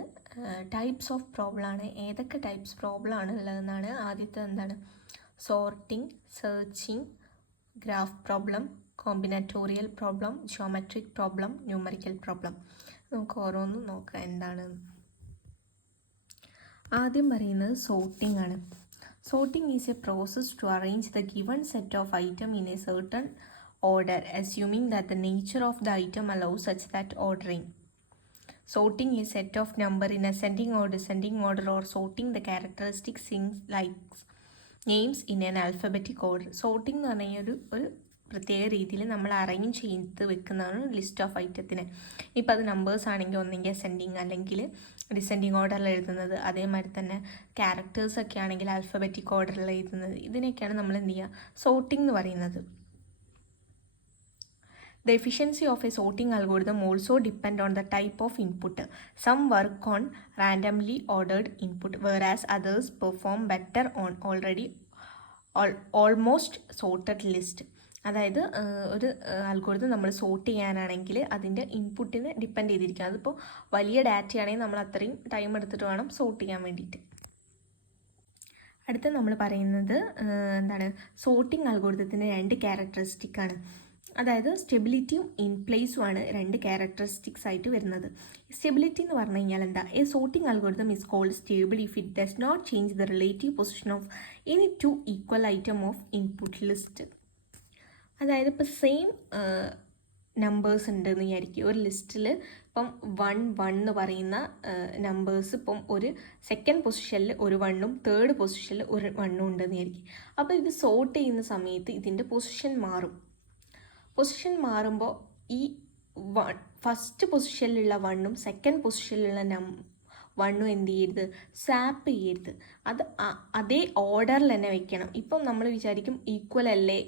ടൈപ്സ് ഓഫ് പ്രോബ്ലം ആണ്. ഏതൊക്കെ ടൈപ്സ് പ്രോബ്ലം ആണ് ഉള്ളതെന്നാണ്. ആദ്യത്തെ എന്താണ്, sorting, searching, graph problem, combinatorial problem, geometric problem, numerical problem. നമുക്ക് ഓരോന്നും നോക്കാം എന്താണ്. ആദ്യം പറയുന്നത് സോർട്ടിങ് ആണ്. Sorting is a process to arrange the given set of items in a certain order, assuming that the nature of the item allows such that ordering. Sorting a set of number in ascending or descending order, or sorting the characteristic things like names in an alphabetic order. Sorting എന്ന് പറഞ്ഞാൽ ഒരു പ്രത്യേക രീതിയിൽ നമ്മൾ arrange ചെയ്ത് വെക്കുന്നതാണ് list of ഐറ്റത്തിന്. ഇപ്പോൾ അത് നമ്പേഴ്സ് ആണെങ്കിൽ ഒന്നെങ്കിൽ അസെൻഡിങ് അല്ലെങ്കിൽ ഡിസെൻഡിങ് ഓർഡറിൽ എഴുതുന്നത്, അതേമാതിരി തന്നെ ക്യാരക്ടേഴ്സൊക്കെ ആണെങ്കിൽ ആൽഫബറ്റിക് ഓർഡറിൽ എഴുതുന്നത്. ഇതിനൊക്കെയാണ് നമ്മൾ എന്ത് ചെയ്യുക, സോർട്ടിംഗ് എന്ന് പറയുന്നത്. The efficiency of a sorting algorithm also depends on the type of input. Some work on randomly ordered input, whereas others perform better on almost sorted list. അതായത് ഒരു അൽഗോരിതം നമ്മൾ സോർട്ട് ചെയ്യാനാണെങ്കിൽ അതിൻ്റെ ഇൻപുട്ടിനെ ഡിപ്പെൻഡ് ചെയ്തിരിക്കും. അതിപ്പോൾ വലിയ ഡാറ്റയാണെങ്കിൽ നമ്മൾ അത്രയും ടൈം എടുത്തിട്ട് വേണം സോർട്ട് ചെയ്യാൻ വേണ്ടിയിട്ട്. അടുത്ത നമ്മൾ പറയുന്നത് എന്താണ്, സോർട്ടിംഗ് അൽഗോരിതത്തിൻ്റെ 2 ക്യാരക്ടറിസ്റ്റിക്കാണ്. അതായത് സ്റ്റെബിലിറ്റിയും ഇൻപ്ലേസുമാണ് 2 ക്യാരക്ടറിസ്റ്റിക്സ് ആയിട്ട് വരുന്നത്. സ്റ്റെബിലിറ്റി എന്ന് പറഞ്ഞു കഴിഞ്ഞാൽ എന്താ, a sorting algorithm is called stable if it does not change the relative position of any 2 equal item of input list. അതായത് ഇപ്പോൾ സെയിം നമ്പേഴ്സ് ഉണ്ടെന്ന് വിചാരിക്കും ഒരു ലിസ്റ്റിൽ. ഇപ്പം 1 1 എന്ന് പറയുന്ന നമ്പേഴ്സ് ഇപ്പം ഒരു സെക്കൻഡ് പൊസിഷനിൽ ഒരു 1ഉം തേർഡ് പൊസിഷനിൽ ഒരു 1ഉം ഉണ്ടെന്ന് വിചാരിക്കും. അപ്പോൾ ഇത് സോർട്ട് ചെയ്യുന്ന സമയത്ത് ഇതിൻ്റെ പൊസിഷൻ മാറും. പൊസിഷൻ മാറുമ്പോൾ ഈ ഫസ്റ്റ് പൊസിഷനിലുള്ള 1ഉം സെക്കൻഡ് പൊസിഷനിലുള്ള 1ഉം എന്ത് ചെയ്യരുത്, സ്വാപ്പ് ചെയ്യരുത്. അത് അതേ ഓർഡറിൽ തന്നെ വെക്കണം. ഇപ്പം നമ്മൾ വിചാരിക്കും ഈക്വൽ അല്ലേ,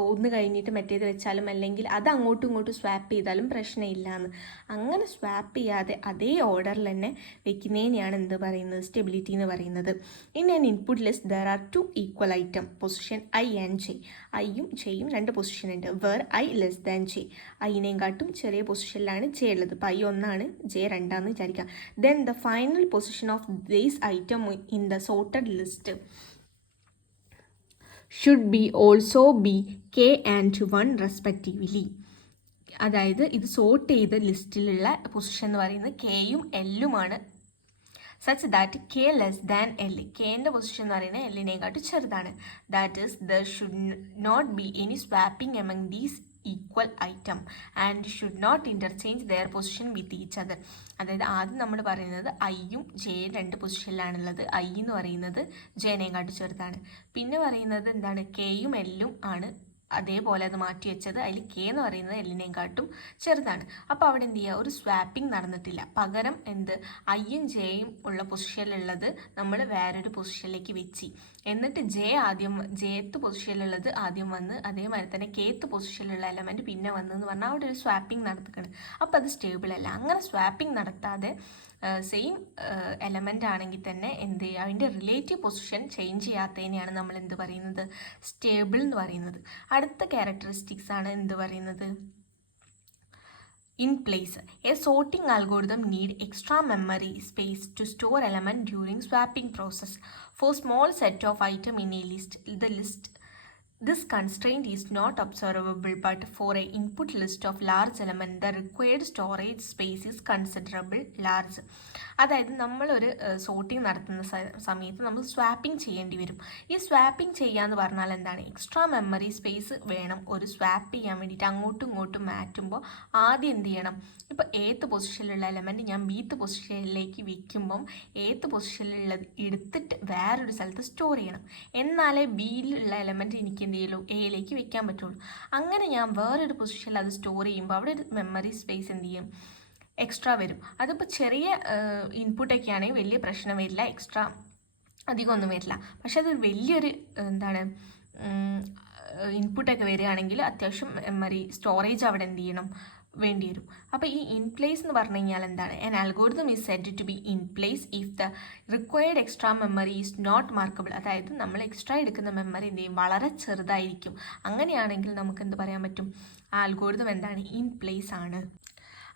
ഒന്ന് കഴിഞ്ഞിട്ട് മറ്റേത് വെച്ചാലും അല്ലെങ്കിൽ അത് അങ്ങോട്ടും ഇങ്ങോട്ടും സ്വാപ്പ് ചെയ്താലും പ്രശ്നമില്ല എന്ന്. അങ്ങനെ സ്വാപ്പ് ചെയ്യാതെ അതേ ഓർഡറിൽ തന്നെ വെക്കുന്നതിനെയാണ് എന്ത് പറയുന്നത്, സ്റ്റെബിലിറ്റി എന്ന് പറയുന്നത്. In an input list there are 2 equal item, position I and J. ഐയും ജെയും 2 പൊസിഷൻ ഉണ്ട്. Where I less than J, ഐനെയും കാട്ടും ചെറിയ പൊസിഷനിലാണ് ജെ ഉള്ളത്. അപ്പോൾ ഐ 1 ജെ 2 വിചാരിക്കാം. Then the final position of these item in the sorted list should be also be k and 1 respectively. അതായത് ഇത് സോർട്ട് ചെയ്ത ലിസ്റ്റിലുള്ള പൊസിഷൻ എന്ന് പറയുന്നത് കെയും എല്ലുമാണ്. Such that K less than L, കെൻ്റെ പൊസിഷൻ എന്ന് പറയുന്നത് എല്ലിനെക്കാട്ടും ചെറുതാണ്. That is there should not be any swapping among these equal item and should not interchange their position with each other. അതായത് ആദ്യം നമ്മൾ പറയുന്നത് ഐയും ജെയും 2 പൊസിഷനിലാണുള്ളത്. ഐ എന്ന് പറയുന്നത് ജെനെക്കാട്ടും ചെറുതാണ്. പിന്നെ പറയുന്നത് എന്താണ്, കെയും എല്ലും ആണ് അതേപോലെ അത് മാറ്റി വെച്ചത്. അതിൽ കെ എന്ന് പറയുന്നത് എല്ലിനെക്കാട്ടും ചെറുതാണ്. അപ്പോൾ അവിടെ എന്ത് ചെയ്യുക, ഒരു സ്വാപ്പിംഗ് നടന്നിട്ടില്ല. പകരം എന്ത്, ഐയും ജെയും ഉള്ള പൊസിഷനിലുള്ളത് നമ്മൾ വേറൊരു പൊസിഷനിലേക്ക് വെച്ച്. എന്നിട്ട് ജെത്ത് പൊസിഷനിലുള്ളത് ആദ്യം വന്ന് അതേമാതിരി തന്നെ കേത്ത് പൊസിഷനിലുള്ള എലമെൻറ്റ് പിന്നെ വന്ന് എന്ന് പറഞ്ഞാൽ അവിടെ ഒരു സ്വാപ്പിംഗ് നടത്തുകയാണ്. അപ്പോൾ അത് സ്റ്റേബിൾ അല്ല. അങ്ങനെ സ്വാപ്പിംഗ് നടത്താതെ സെയിം എലമെൻ്റ് ആണെങ്കിൽ തന്നെ എന്ത് ചെയ്യുക, അതിൻ്റെ റിലേറ്റീവ് പൊസിഷൻ ചേഞ്ച് ചെയ്യാത്തതിനെയാണ് നമ്മൾ എന്ത് പറയുന്നത്, സ്റ്റേബിൾ എന്ന് പറയുന്നത്. അടുത്ത ക്യാരക്ടറിസ്റ്റിക്സ് ആണ് എന്ത് പറയുന്നത്, in place. A sorting algorithm need extra memory space to store element during swapping process. For small set of item in a list, this constraint is not observable, but for an input list of large element, the required storage space is considerable large. അതായത് നമ്മളൊരു sorting നടത്തുന്ന സമയത്ത് നമ്മൾ swapping ചെയ്യേണ്ടി വരും. ഈ swapping ചെയ്യാന്ന് പറഞ്ഞാൽ എന്താണ്, എക്സ്ട്രാ മെമ്മറി സ്പേസ് വേണം ഒരു സ്വാപ്പ് ചെയ്യാൻ വേണ്ടിയിട്ട്. അങ്ങോട്ടും ഇങ്ങോട്ടും മാറ്റുമ്പോൾ ആദ്യം എന്ത് ചെയ്യണം, ഇപ്പോൾ ഏത്ത് പൊസിഷനിലുള്ള എലമെൻറ്റ് ഞാൻ ബീത്ത് പൊസിഷനിലേക്ക് വയ്ക്കുമ്പം ഏത്ത് പൊസിഷനിലുള്ളത് എടുത്തിട്ട് വേറൊരു സ്ഥലത്ത് സ്റ്റോർ ചെയ്യണം. എന്നാലേ ബിയിലുള്ള എലമെൻറ്റ് എനിക്ക് എന്ത് ചെയ്യുള്ളൂ, എയിലേക്ക് വെക്കാൻ പറ്റുള്ളൂ. അങ്ങനെ ഞാൻ വേറൊരു പൊസിഷനിൽ അത് സ്റ്റോർ ചെയ്യുമ്പോൾ അവിടെ ഒരു മെമ്മറി സ്പേസ് എന്ത് ചെയ്യും, എക്സ്ട്രാ വരും. അതിപ്പോൾ ചെറിയ ഇൻപുട്ടൊക്കെ ആണെങ്കിൽ വലിയ പ്രശ്നം വരില്ല, എക്സ്ട്രാ അധികമൊന്നും വരില്ല. പക്ഷെ അതൊരു വലിയൊരു എന്താണ് ഇൻപുട്ടൊക്കെ വരികയാണെങ്കിൽ അത്യാവശ്യം മെമ്മറി സ്റ്റോറേജ് അവിടെ എന്ത് ചെയ്യണം, വേണ്ടി വരും. അപ്പോൾ ഈ ഇൻ പ്ലേസ് എന്ന് പറഞ്ഞു കഴിഞ്ഞാൽ എന്താണ്, an algorithm is said to be in place if the required extra memory is not markable. അതായത് നമ്മൾ എക്സ്ട്രാ എടുക്കുന്ന മെമ്മറി എന്ത് ചെയ്യും, വളരെ ചെറുതായിരിക്കും. അങ്ങനെയാണെങ്കിൽ നമുക്ക് എന്ത് പറയാൻ പറ്റും, ആ അൽഗോരിതം എന്താണ്, ഇൻ പ്ലേസ് ആണ്.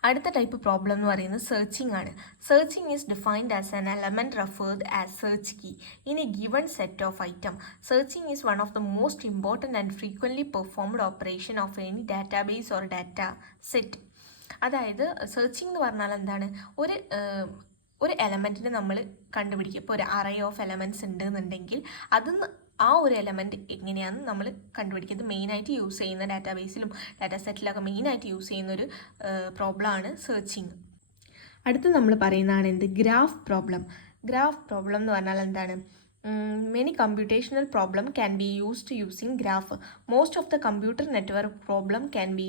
അടുത്ത ടൈപ്പ് പ്രോബ്ലം എന്ന് പറയുന്നത് സെർച്ചിങ് ആണ്. Searching is defined as an element referred as search key in a given set of item. Searching is one of the most important and frequently performed operation of any database or data set. അതായത് searching എന്ന് പറഞ്ഞാൽ എന്താണ്, ഒരു എലമെൻറ്റിനെ നമ്മൾ കണ്ടുപിടിക്കുക. ഇപ്പോൾ ഒരു array of elements ഉണ്ടെന്നുണ്ടെങ്കിൽ അതിന്ന് ആ ഒരു എലമെൻറ്റ് എങ്ങനെയാണെന്ന് നമ്മൾ കണ്ടുപിടിക്കുന്നത്. മെയിനായിട്ട് യൂസ് ചെയ്യുന്ന ഡാറ്റാബേസിലും ഡാറ്റാ സെറ്റിലൊക്കെ മെയിനായിട്ട് യൂസ് ചെയ്യുന്നൊരു പ്രോബ്ലമാണ് സെർച്ചിങ്. അടുത്ത് നമ്മൾ പറയുന്നതാണ് എന്ത്, ഗ്രാഫ് പ്രോബ്ലം. ഗ്രാഫ് പ്രോബ്ലം എന്ന് പറഞ്ഞാൽ എന്താണ്, many computational problem can be used using graph. Most of the computer network problem can be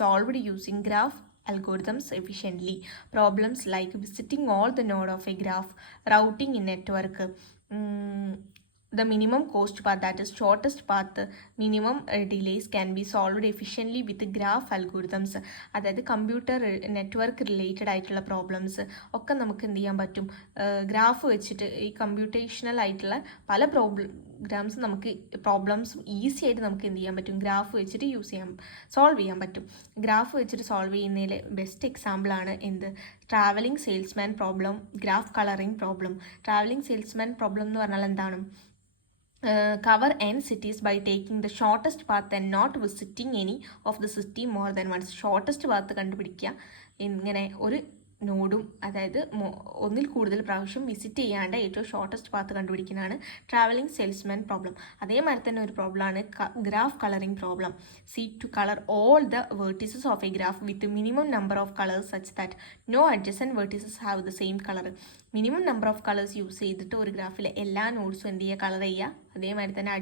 solved using graph algorithms efficiently. Problems like visiting all the node of a graph, routing in network, the minimum cost path, that is shortest path, minimum delays can be solved efficiently with graph algorithms. അതായത് computer network related ആയിട്ടുള്ള problems ഒക്കെ നമുക്ക് എന്ത് ചെയ്യാൻ പറ്റും, graph വെച്ചിട്ട് ഈ computational ആയിട്ടുള്ള പല പ്രോബ്ലംസും ഈസി ആയിട്ട് നമുക്ക് എന്ത് ചെയ്യാൻ പറ്റും, ഗ്രാഫ് വെച്ചിട്ട് സോൾവ് ചെയ്യാൻ പറ്റും. ഗ്രാഫ് വെച്ചിട്ട് സോൾവ് ചെയ്യുന്നതിൽ ബെസ്റ്റ് എക്സാമ്പിളാണ് എന്ത്, travelling salesman problem, graph colouring problem. Travelling salesman problem എന്ന് പറഞ്ഞാൽ എന്താണ്, cover n cities by taking the shortest path and not visiting any of the city more than once. Shortest path കണ്ടുപിടിക്കുക, ഇങ്ങനെ ഒരു നോഡും അതായത് ഒന്നിൽ കൂടുതൽ പ്രാവശ്യം വിസിറ്റ് ചെയ്യാണ്ട് ഏറ്റവും ഷോർട്ടസ്റ്റ് പാത്ത് കണ്ടുപിടിക്കുന്നതാണ് ട്രാവലിംഗ് സെയിൽസ്മാൻ പ്രോബ്ലം. അതേമാതിരി തന്നെ ഒരു പ്രോബ്ലമാണ് graph colouring problem. Seek to colour all the vertices of a graph with minimum number of colours such that no adjacent vertices have the same colour. Minimum number of colours use ചെയ്തിട്ട് ഒരു ഗ്രാഫിലെ എല്ലാ നോഡ്സും എന്ത് ചെയ്യുക, colour ചെയ്യുക. അതേമാതിരി തന്നെ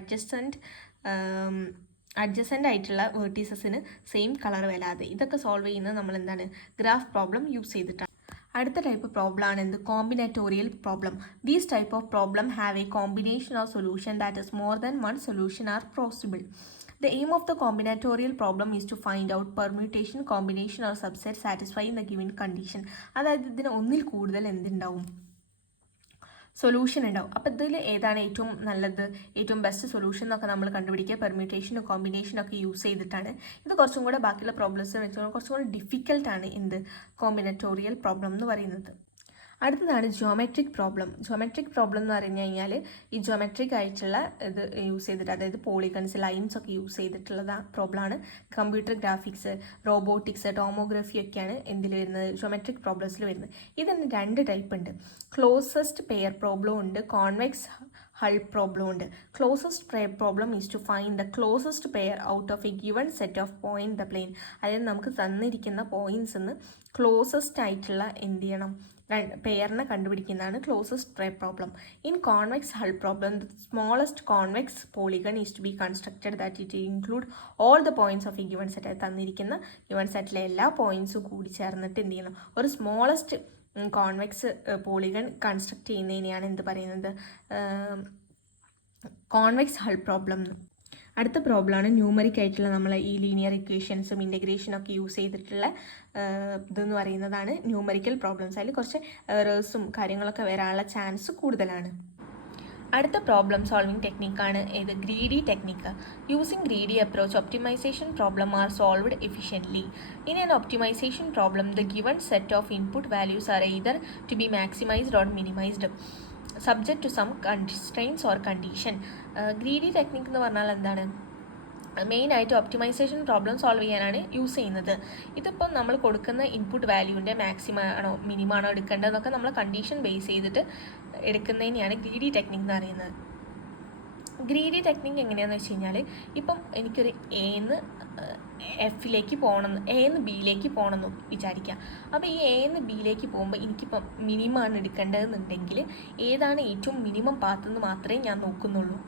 adjacent ആയിട്ടുള്ള വെർട്ടീസസിന് സെയിം കളർ വരാതെ. ഇതൊക്കെ സോൾവ് ചെയ്യുന്നത് നമ്മൾ എന്താണ്, ഗ്രാഫ് പ്രോബ്ലം യൂസ് ചെയ്തിട്ടാണ്. അടുത്ത ടൈപ്പ് പ്രോബ്ലം ആണ് എന്ത്, combinatorial problem. These type of problem have A combination of solution that is more than one solution R possible. The aim of the combinatorial problem is to find out permutation, combination or subset satisfying the given condition. അതായത് ഇതിന് ഒന്നിൽ കൂടുതൽ എന്തുണ്ടാവും, solution ഉണ്ടാവും. അപ്പോൾ ഇതിൽ ഏതാണ് ഏറ്റവും നല്ലത്, ഏറ്റവും ബെസ്റ്റ് സൊല്യൂഷൻ എന്നൊക്കെ നമ്മൾ കണ്ടുപിടിക്കുക പെർമ്യൂട്ടേഷനും കോമ്പിനേഷനും ഒക്കെ യൂസ് ചെയ്തിട്ടാണ്. ഇത് കുറച്ചും കൂടെ ബാക്കിയുള്ള പ്രോബ്ലംസ് വെച്ചുകൊണ്ട് കുറച്ചും കൂടെ ഡിഫിക്കൽട്ടാണ് എന്ത്, കോമ്പിനേറ്റോറിയൽ പ്രോബ്ലം എന്ന് പറയുന്നത്. അടുത്തതാണ് ജിയോമെട്രിക് പ്രോബ്ലം. ജിയോമെട്രിക് പ്രോബ്ലം എന്ന് പറഞ്ഞു കഴിഞ്ഞാൽ ഈ ജിയോമെട്രിക് ആയിട്ടുള്ള ഇത് യൂസ് ചെയ്തിട്ട്, അതായത് പോളിഗൺസ്, ലൈൻസ് ഒക്കെ യൂസ് ചെയ്തിട്ടുള്ള പ്രോബ്ലമാണ്. കമ്പ്യൂട്ടർ ഗ്രാഫിക്സ്, റോബോട്ടിക്സ്, ടോമോഗ്രഫി ഒക്കെയാണ് എന്തിൽ വരുന്നത്, ജിയോമെട്രിക് പ്രോബ്ലംസിൽ വരുന്നത്. ഇതിന് രണ്ട് ടൈപ്പ് ഉണ്ട്, ക്ലോസസ്റ്റ് പെയർ പ്രോബ്ലം ഉണ്ട്, കോൺവെക്സ് ഹൾ പ്രോബ്ലം ഉണ്ട്. Closest pair problem is to find the closest pair out of a given set of point the plane. അതായത് നമുക്ക് തന്നിരിക്കുന്ന പോയിന്റ്സ് നിന്ന് ക്ലോസസ്റ്റ് ആയിട്ടുള്ള എന്ത് ചെയ്യണം, പെയറിനെ കണ്ടുപിടിക്കുന്നതാണ് closest pair problem. In convex hull problem the smallest convex polygon is to be constructed that it include all the points of a given set. അത് തന്നിരിക്കുന്ന ഗിവൺ സെറ്റിലെ എല്ലാ പോയിന്റ്സും കൂടി ചേർന്നിട്ട് എന്ത് ചെയ്യണം, ഒരു സ്മോളസ്റ്റ് കോൺവെക്സ് പോളിഗൺ കൺസ്ട്രക്ട് ചെയ്യുന്നതിനെയാണ് എന്ത് പറയുന്നത്, കോൺവെക്സ് ഹൾ പ്രോബ്ലം. അടുത്ത പ്രോബ്ലമാണ് ന്യൂമറിക് ആയിട്ടുള്ള നമ്മളെ ഈ ലീനിയർ ഇക്വേഷൻസും ഇൻ്റഗ്രേഷനൊക്കെ യൂസ് ചെയ്തിട്ടുള്ള ഇതെന്ന് പറയുന്നതാണ് ന്യൂമറിക്കൽ പ്രോബ്ലംസ്. അതിൽ കുറച്ച് എറേഴ്സും കാര്യങ്ങളൊക്കെ വരാനുള്ള ചാൻസ് കൂടുതലാണ്. അടുത്ത പ്രോബ്ലം സോൾവിങ് ടെക്നിക്കാണ് ഇത് greedy technique. Using greedy approach optimization problem are solved efficiently. In an optimization problem the given set of input values are either to be maximized or minimized subject to some constraints or condition. Greedy technique എന്ന് പറഞ്ഞാൽ എന്താണ്? മെയിനായിട്ട് optimization problem solve ചെയ്യാനാണ് use ചെയ്യുന്നത്. ഇതിപ്പോൾ നമ്മൾ കൊടുക്കുന്ന input വാല്യൂവിൻ്റെ മാക്സിമം ആണോ മിനിമം ആണോ എടുക്കേണ്ടതെന്നൊക്കെ നമ്മൾ കണ്ടീഷൻ ബേസ് ചെയ്തിട്ട് എടുക്കുന്നതിനെയാണ് ഗ്രീഡി ടെക്നിക്ക് എന്ന് പറയുന്നത്. ഗ്രീഡി ടെക്നിക്ക് എങ്ങനെയാണെന്ന് വെച്ച് കഴിഞ്ഞാൽ, ഇപ്പം എനിക്കൊരു എന്ന് എഫിലേക്ക് പോകണമെന്ന് എന്ന് ബിയിലേക്ക് പോകണമെന്ന് വിചാരിക്കാം. അപ്പോൾ ഈ എന്ന് ബിയിലേക്ക് പോകുമ്പോൾ എനിക്കിപ്പം മിനിമമാണ് എടുക്കേണ്ടതെന്നുണ്ടെങ്കിൽ ഏതാണ് ഏറ്റവും മിനിമം പാത്തെന്ന് മാത്രമേ ഞാൻ നോക്കുന്നുള്ളൂ.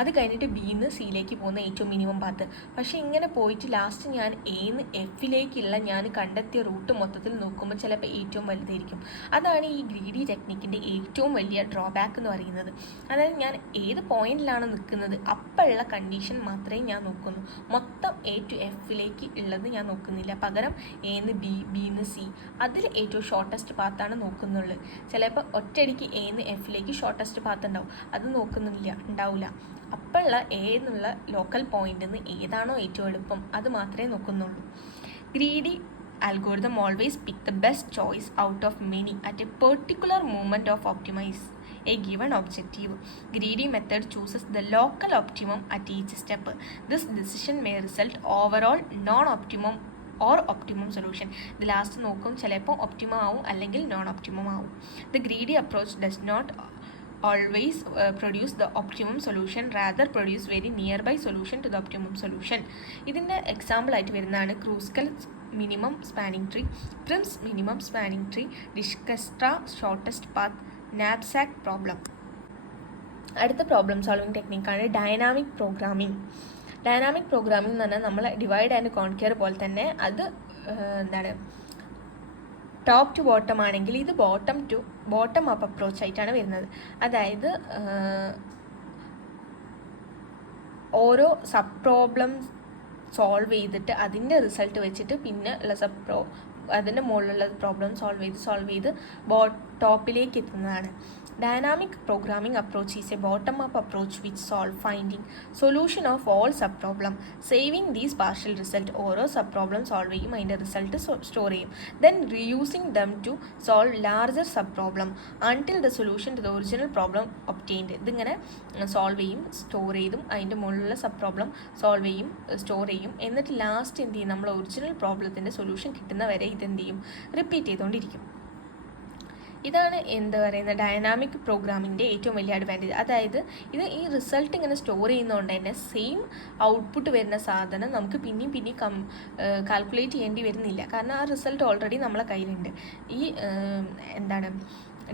അത് കഴിഞ്ഞിട്ട് ബിന്ന് സിയിലേക്ക് പോകുന്ന ഏറ്റവും മിനിമം പാത്ത്. പക്ഷേ ഇങ്ങനെ പോയിട്ട് ലാസ്റ്റ് ഞാൻ എന്ന് എഫിലേക്കുള്ള ഞാൻ കണ്ടെത്തിയ റൂട്ട് മൊത്തത്തിൽ നോക്കുമ്പോൾ ചിലപ്പോൾ ഏറ്റവും വലുതായിരിക്കും. അതാണ് ഈ ഗ്രീഡി ടെക്നിക്കിൻ്റെ ഏറ്റവും വലിയ ഡ്രോബാക്ക് എന്ന് പറയുന്നത്. അതായത് ഞാൻ ഏത് പോയിന്റിലാണ് നിൽക്കുന്നത് അപ്പോഴുള്ള കണ്ടീഷൻ മാത്രമേ ഞാൻ നോക്കുന്നു. മൊത്തം എ ടു എഫിലേക്ക് ഉള്ളത് ഞാൻ നോക്കുന്നില്ല. പകരം എന്ന് ബി, ബിന്ന് സി, അതിൽ ഏറ്റവും ഷോർട്ടസ്റ്റ് പാത്താണ് നോക്കുന്നുള്ളൂ. ചിലപ്പോൾ ഒറ്റയടിക്ക് എന്ന് എഫിലേക്ക് ഷോർട്ടസ്റ്റ് പാത്ത് ഉണ്ടാവും, അത് ഉണ്ടാവില്ല. അപ്പോഴുള്ള എ എന്നുള്ള ലോക്കൽ പോയിന്റിൽ നിന്ന് ഏതാണോ ഏറ്റവും എളുപ്പം അത് മാത്രമേ നോക്കുന്നുള്ളൂ. Greedy algorithm always pick the best choice out of many at a particular moment of optimize a given objective. Greedy method chooses the local optimum at each step. This decision may result overall non-optimum or optimum solution. The last നോക്കും ചിലപ്പോൾ optimum ആവും അല്ലെങ്കിൽ non optimum ആവും. The greedy approach does not always produce the optimum solution, rather produce very nearby solution to the optimum solution. ഇതിൻ്റെ example ആയിട്ട് വരുന്നതാണ് Kruskal minimum spanning tree, Prim's minimum spanning tree, Dijkstra shortest path, knapsack problem. അടുത്ത problem solving ടെക്നിക്കാണ് dynamic programming. Dynamic programming എന്ന് പറഞ്ഞാൽ നമ്മൾ divide and കോൺക്വയർ പോലെ തന്നെ അത് എന്താണ് ടോപ്പ് ടു ബോട്ടം ആണെങ്കിൽ ഇത് ബോട്ടം അപ്പ് അപ്രോച്ച് ആയിട്ടാണ് വരുന്നത്. അതായത് ഓരോ സബ് പ്രോബ്ലം സോൾവ് ചെയ്തിട്ട് അതിൻ്റെ റിസൾട്ട് വെച്ചിട്ട് പിന്നെ ഉള്ള അതിൻ്റെ മുകളിലുള്ള പ്രോബ്ലം സോൾവ് ചെയ്ത് ടോപ്പിലേക്ക് എത്തുന്നതാണ്. Dynamic programming approach is a bottom-up approach which solve finding solution of all subproblem, saving these partial result. ഓരോ subproblem solve ചെയ്യും, അതിൻ്റെ റിസൾട്ട് സ്റ്റോർ ചെയ്യും, then reusing them to solve larger subproblem until the solution to the original problem obtained. ഇതിങ്ങനെ solve ചെയ്യും, store ചെയ്തും അതിൻ്റെ മുകളിലുള്ള subproblem solve ചെയ്യും, സ്റ്റോർ ചെയ്യും, എന്നിട്ട് ലാസ്റ്റ് എന്ത് ചെയ്യും, നമ്മൾ ഒറിജിനൽ പ്രോബ്ലത്തിൻ്റെ സൊല്യൂഷൻ കിട്ടുന്ന വരെ ഇതെന്ത് ചെയ്യും, റിപ്പീറ്റ് ചെയ്തുകൊണ്ടിരിക്കും. ഇതാണ് എന്താ പറയുന്നത് ഡൈനാമിക് പ്രോഗ്രാമിൻ്റെ ഏറ്റവും വലിയ അഡ്വാൻറ്റേജ്. അതായത് ഈ റിസൾട്ട് ഇങ്ങനെ സ്റ്റോർ ചെയ്യുന്നതുകൊണ്ട് തന്നെ സെയിം ഔട്ട്പുട്ട് വരുന്ന സാധനം നമുക്ക് പിന്നെയും കാൽക്കുലേറ്റ് ചെയ്യേണ്ടി വരുന്നില്ല. കാരണം ആ റിസൾട്ട് ഓൾറെഡി നമ്മളെ കയ്യിലുണ്ട്. ഈ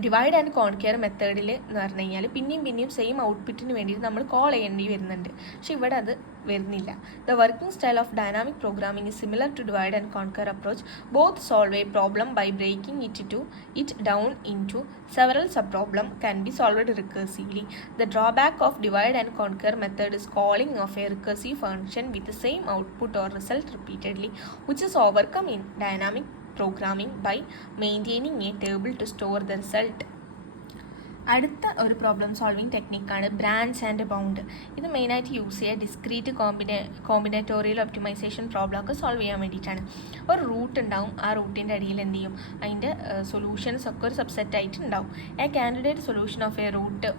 ഡിവൈഡ് ആൻഡ് കോൺക്വയർ മെത്തേഡിൽ എന്ന് പറഞ്ഞു കഴിഞ്ഞാൽ പിന്നെയും സെയിം ഔട്ട്പുട്ടിന് വേണ്ടിയിട്ട് നമ്മൾ കോൾ ചെയ്യേണ്ടി വരുന്നുണ്ട്. പക്ഷെ ഇവിടെ അത് വരുന്നില്ല. The working style of dynamic programming is similar to divide and conquer approach. Both solve a problem by breaking it down into several subproblem can be solved recursively. The drawback of divide and conquer method is calling of a recursive function with the same output or result repeatedly, which is overcome in dynamic programming by maintaining a table to store the result. അടുത്ത ഒരു problem solving ടെക്നിക്കാണ് branch and bound. ഇത് മെയിനായിട്ട് use ചെയ്യുക discrete combinatorial optimisation problem ഒക്കെ solve ചെയ്യാൻ വേണ്ടിയിട്ടാണ്. ഒരു റൂട്ട് ഉണ്ടാവും, ആ റൂട്ടിൻ്റെ അടിയിൽ എന്ത് ചെയ്യും, അതിൻ്റെ സൊല്യൂഷൻസ് ഒക്കെ ഒരു സബ്സെറ്റ് ആയിട്ട് ഉണ്ടാവും. A candidate solution of a root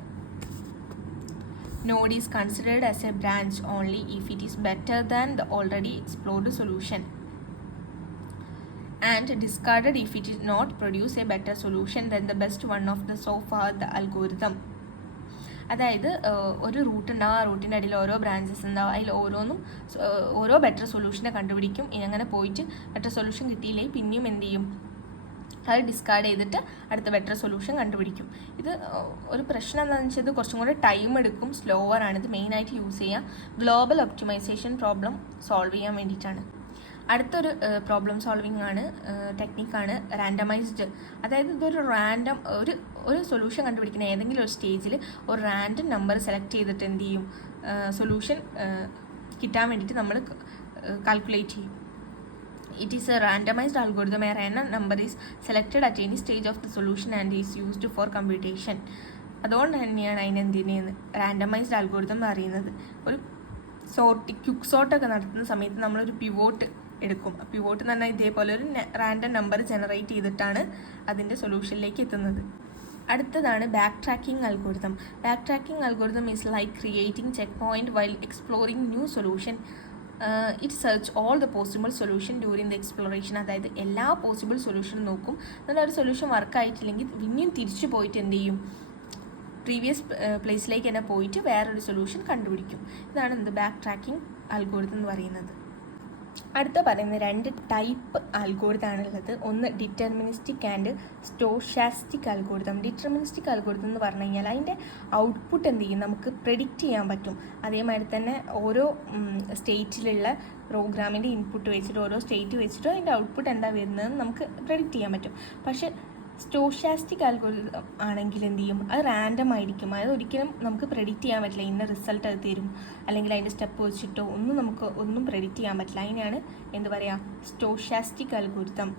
node is considered as a branch only if it is better than the already explored solution and discarded if it is not produce a better solution than the best one of the so far the algorithm. അതായത് ഒരു root ഉണ്ടാവും, ആ റൂട്ടിൻ്റെ അടിയിൽ ഓരോ branches ഉണ്ടാവും, അതിൽ ഓരോ better സൊല്യൂഷനെ കണ്ടുപിടിക്കും. ഇനി അങ്ങനെ പോയിട്ട് ബെറ്റർ സൊല്യൂഷൻ കിട്ടിയില്ലെങ്കിൽ പിന്നെയും എന്ത് ചെയ്യും, അത് ഡിസ്കാർഡ് ചെയ്തിട്ട് അടുത്ത ബെറ്റർ സൊല്യൂഷൻ കണ്ടുപിടിക്കും. ഇത് ഒരു പ്രശ്നം എന്താണെന്ന് വെച്ചാൽ ഇത് കുറച്ചും കൂടെ ടൈം എടുക്കും, സ്ലോവർ ആണ്. ഇത് മെയിനായിട്ട് യൂസ് ചെയ്യുക ഗ്ലോബൽ ഒപ്റ്റിമൈസേഷൻ പ്രോബ്ലം സോൾവ് ചെയ്യാൻ വേണ്ടിയിട്ടാണ്. അടുത്തൊരു പ്രോബ്ലം സോൾവിങ് ആണ് ടെക്നിക്കാണ് റാൻഡമൈസ്ഡ്. അതായത് ഇതൊരു റാൻഡം ഒരു സൊല്യൂഷൻ കണ്ടുപിടിക്കുന്ന ഏതെങ്കിലും ഒരു സ്റ്റേജിൽ ഒരു റാൻഡം നമ്പർ സെലക്ട് ചെയ്തിട്ട് എന്ത് ചെയ്യും, സൊല്യൂഷൻ കിട്ടാൻ വേണ്ടിയിട്ട് നമ്മൾ കാൽക്കുലേറ്റ് ചെയ്യും. It is a randomized algorithm. A random number is selected at any stage of the solution and is used for computation. അതുകൊണ്ട് തന്നെയാണ് അതിനെന്തിനെന്ന് റാൻഡമൈസ്ഡ് അൽഗോരിതം എന്ന് പറയുന്നത്. ഒരു ക്വിക്ക് സോർട്ടൊക്കെ നടത്തുന്ന സമയത്ത് നമ്മളൊരു പിവോട്ട് എടുക്കും. പിവോട്ട് എന്ന് പറഞ്ഞാൽ ഇതേപോലെ ഒരു റാൻഡം നമ്പർ ജനറേറ്റ് ചെയ്തിട്ടാണ് അതിൻ്റെ സൊല്യൂഷനിലേക്ക് എത്തുന്നത്. അടുത്തതാണ് back tracking algorithm. Back tracking algorithm is like creating check point while exploring new solution. It search all the possible solution during the exploration. അതായത് എല്ലാ പോസിബിൾ സൊല്യൂഷനും നോക്കും. എന്നാൽ ഒരു സൊല്യൂഷൻ വർക്കായിട്ടില്ലെങ്കിൽ പിന്നെയും തിരിച്ചു പോയിട്ട് എന്ത് ചെയ്യും, പ്രീവിയസ് പ്ലേസിലേക്ക് തന്നെ പോയിട്ട് വേറൊരു സൊല്യൂഷൻ കണ്ടുപിടിക്കും. ഇതാണ് എന്ത് ബാക്ക് ട്രാക്കിംഗ് അൽഗോരിതം എന്ന് പറയുന്നത്. അടുത്ത പറയുന്നത് 2 ടൈപ്പ് അൽഗോരിതമാണുള്ളത്. ഒന്ന് deterministic and stochastic algorithm. Deterministic algorithm എന്ന് പറഞ്ഞു കഴിഞ്ഞാൽ അതിൻ്റെ ഔട്ട്പുട്ട് എന്ത് ചെയ്യും, നമുക്ക് പ്രെഡിക്റ്റ് ചെയ്യാൻ പറ്റും. അതേമാതിരി തന്നെ ഓരോ സ്റ്റേറ്റിലുള്ള പ്രോഗ്രാമിൻ്റെ ഇൻപുട്ട് വെച്ചിട്ട് ഓരോ സ്റ്റേറ്റ് വെച്ചിട്ട് അതിൻ്റെ ഔട്ട്പുട്ട് എന്താ വരുന്നതെന്ന് നമുക്ക് പ്രെഡിക്റ്റ് ചെയ്യാൻ പറ്റും. പക്ഷേ സ്റ്റോഷാസ്റ്റിക് അൽഗോരിതം ആണെങ്കിൽ എന്ത് ചെയ്യും, അത് റാൻഡം ആയിരിക്കും. അത് ഒരിക്കലും നമുക്ക് പ്രെഡിക്റ്റ് ചെയ്യാൻ പറ്റില്ല. ഇന്ന റിസൾട്ട് അത് തരും അല്ലെങ്കിൽ അതിൻ്റെ സ്റ്റെപ്പ് വെച്ചിട്ടോ നമുക്ക് ഒന്നും പ്രെഡിക്റ്റ് ചെയ്യാൻ പറ്റില്ല. അതിനെയാണ് എന്ത് പറയുക, സ്റ്റോഷാസ്റ്റിക് അൽഗോരിതം.